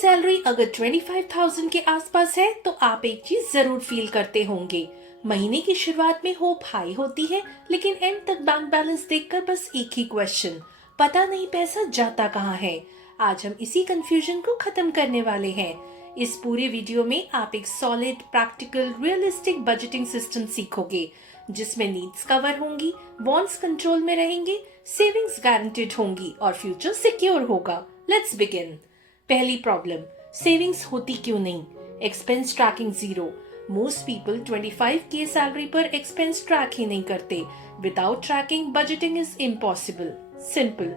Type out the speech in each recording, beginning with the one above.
Salary अगर 25,000 के आसपास है तो आप एक चीज जरूर फील करते होंगे। महीने की शुरुआत में होप हाई होती है, लेकिन एंड तक बैंक बैलेंस देखकर बस एक ही क्वेश्चन, पता नहीं पैसा जाता कहाँ है। आज हम इसी कंफ्यूजन को खत्म करने वाले हैं। इस पूरे वीडियो में आप एक solid, practical, realistic budgeting system सीखोगे, जिसमें नीड्स कवर होंगी, वांट्स कंट्रोल में रहेंगे, सेविंग्स गारंटेड होंगी और फ्यूचर सिक्योर होगा। Let's begin. पहली प्रॉब्लम, सेविंग्स होती क्यों नहीं? Expense tracking zero. Most people 25K salary पर एक्सपेंस ट्रैक ही नहीं करते। Without tracking budgeting is impossible. Simple.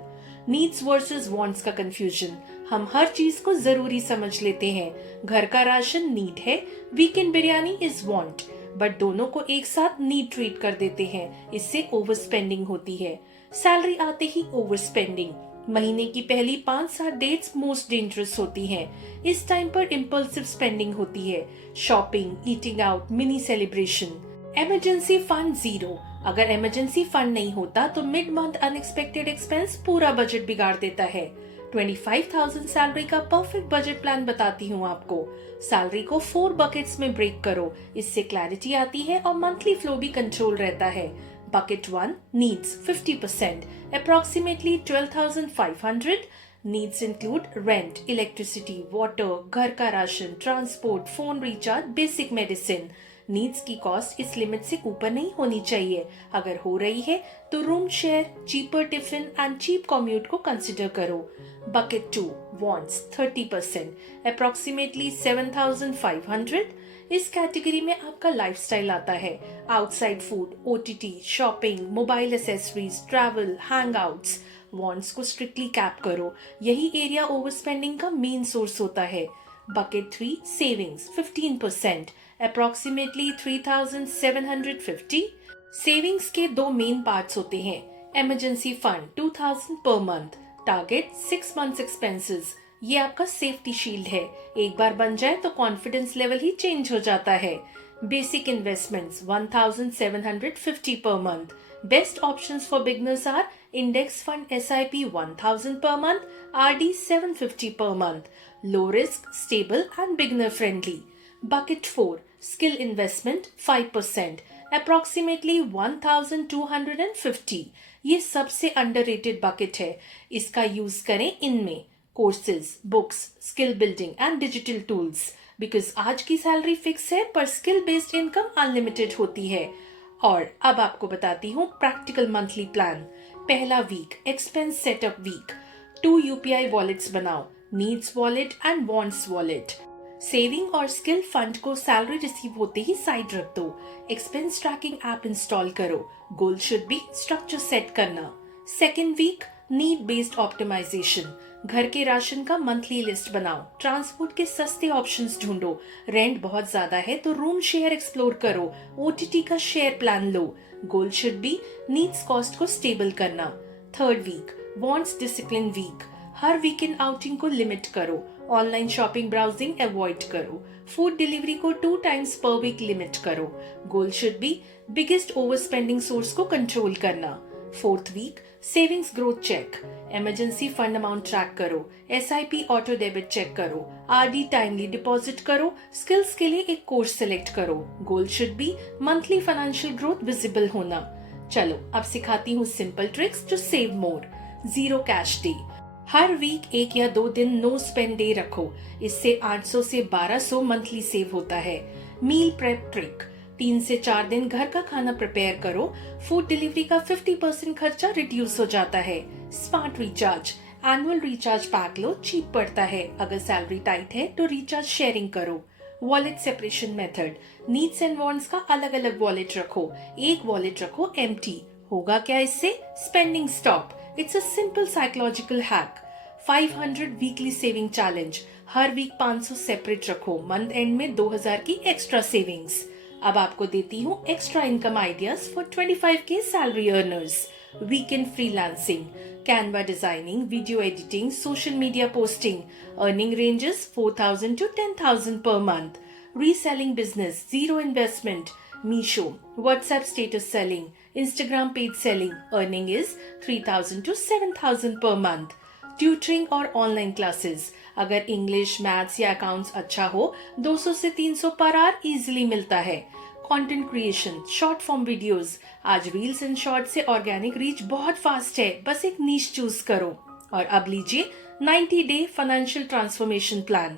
Needs versus wants का कंफ्यूजन। हम हर चीज को जरूरी समझ लेते हैं। घर का राशन नीड है, weekend biryani is want, but दोनों को एक साथ नीड ट्रीट कर देते हैं। इससे ओवर स्पेंडिंग होती है। सैलरी आते ही ओवर स्पेंडिंग। महीने की पहली 5-7 डेट्स मोस्ट डेंजरस होती हैं। इस टाइम पर इम्पल्सिव स्पेंडिंग होती है। Shopping, eating out, mini celebration. Emergency fund zero. अगर इमरजेंसी फंड नहीं होता तो मिड मंथ अनएक्सपेक्टेड एक्सपेंस पूरा बजट बिगाड़ देता है। 25,000 सैलरी का परफेक्ट बजट प्लान बताती हूँ आपको। सैलरी को 4 बकेट्स में ब्रेक करो, इससे क्लैरिटी आती है और मंथली फ्लो भी कंट्रोल रहता है। Bucket 1 needs 50%, approximately 12,500. Needs include rent, electricity, water, घर का ration, transport, phone recharge, basic medicine. Needs की कॉस्ट इस लिमिट से ऊपर नहीं होनी चाहिए। अगर हो रही है तो room share, cheaper tiffin and cheap commute को कंसिडर करो। Bucket 2 wants 30%, approximately 7,500. इस कैटेगरी में आपका लाइफस्टाइल आता है। Outside food, OTT, shopping, mobile accessories, travel, Hangouts. Wants को स्ट्रिक्टली कैप करो। यही एरिया ओवर स्पेंडिंग का मेन सोर्स होता है। Bucket 3 savings 15%, approximately 3,750। सेविंग्स के 2 मेन पार्ट्स होते हैं। Emergency fund 2,000 per month, target 6 months expenses. ये आपका सेफ्टी शील्ड है। एक बार बन जाए तो कॉन्फिडेंस लेवल ही चेंज हो जाता है। Basic investments 1,750 per month. Best options for beginners are index fund SIP 1,000 per month, RD 750 per month. Low risk, stable and beginner friendly. Bucket 4 skill investment 5%, approximately 1,250. ये सबसे अंडररेटेड बकेट है। इसका use करें इनमें courses, books, skill building and digital tools. Because आज की salary fix है पर स्किल बेस्ड इनकम अनलिमिटेड होती है। और अब आपको बताती हूँ प्रैक्टिकल मंथली प्लान। पहला week, expense setup week. 2 UPI wallets बनाओ, needs wallet and wants wallet. Saving और स्किल फंड को सैलरी रिसीव होते ही साइड रख दो। एक्सपेंस ट्रैकिंग ऐप इंस्टॉल करो। Goal should be structure set करना। Second week, need based optimization. घर के राशन का मंथली लिस्ट बनाओ। ट्रांसपोर्ट के सस्ते ऑप्शंस ढूंढो। रेंट बहुत ज्यादा है तो रूम शेयर एक्सप्लोर करो। OTT का शेयर प्लान लो। Goal should be needs cost को स्टेबल करना। Third week, wants discipline week. हर वीकेंड आउटिंग को लिमिट करो। ऑनलाइन शॉपिंग ब्राउजिंग अवॉइड करो। फूड डिलीवरी को 2 times पर वीक लिमिट करो। Goal should be biggest over spending source को कंट्रोल करना। Fourth week, savings growth check. Emergency fund amount track करो। SIP ऑटो डेबिट चेक करो। RD timely deposit करो। Skills के लिए एक कोर्स सिलेक्ट करो। Goal should be monthly financial growth visible होना। चलो अब सिखाती हूँ simple tricks to save more. 0 cash day. हर वीक 1 या 2 दिन नो स्पेंड डे रखो। इससे 800 से 1200 मंथली सेव होता है। Meal prep trick. 3 से 4 दिन घर का खाना प्रिपेयर करो। फूड डिलीवरी का 50% खर्चा रिड्यूस हो जाता है। Smart recharge. Annual recharge pack लो, चीप पड़ता है। अगर सैलरी टाइट है तो रिचार्ज शेयरिंग करो। Wallet separation method. Needs and wants का अलग अलग वॉलेट रखो। एक वॉलेट रखो एम्प्टी। होगा क्या इससे? Spending stop. It's a simple psychological hack. 500 weekly saving challenge. हर वीक 500 सेपरेट रखो। मंथ एंड में 2,000 की एक्स्ट्रा सेविंग्स। अब आपको देती हूँ extra income ideas for 25K salary earners. Weekend freelancing, Canva designing, video editing, social media posting. Earning ranges 4,000 to 10,000 per month. Reselling business, zero investment. Meesho, WhatsApp status selling, Instagram paid selling. Earning is 3,000 to 7,000 per month. Tutoring or online classes. अगर English, maths या accounts अच्छा हो 200 से 300 per hour easily मिलता है। Content creation, short form videos, आज reels and short से organic reach बहुत फास्ट है, बस एक नीश चूज करो। और अब लीजिए 90 day financial transformation plan.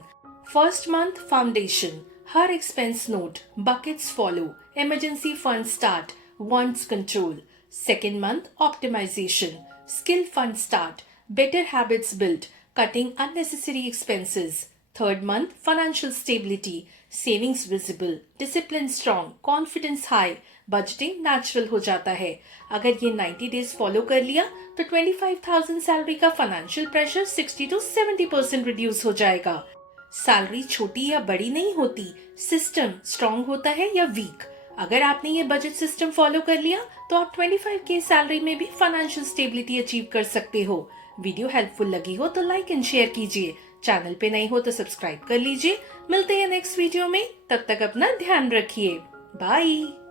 First month foundation, हर expense note, buckets follow, emergency fund start, wants control. Second month optimization, skill fund start, better habits built, cutting unnecessary expenses. Third month, financial stability, savings visible, discipline strong, confidence high, budgeting natural हो जाता है। अगर ये 90 days follow कर लिया तो 25,000 salary का financial pressure 60 to 70% reduce हो जाएगा। सैलरी छोटी या बड़ी नहीं होती, सिस्टम स्ट्रांग होता है या वीक। अगर आपने ये बजट सिस्टम फॉलो कर लिया तो आप 25K सैलरी में भी फाइनेंशियल स्टेबिलिटी अचीव कर सकते हो। वीडियो हेल्पफुल लगी हो तो लाइक एंड शेयर कीजिए। चैनल पे नए हो तो सब्सक्राइब कर लीजिए। मिलते हैं नेक्स्ट वीडियो में, तब तक अपना ध्यान रखिए। बाय।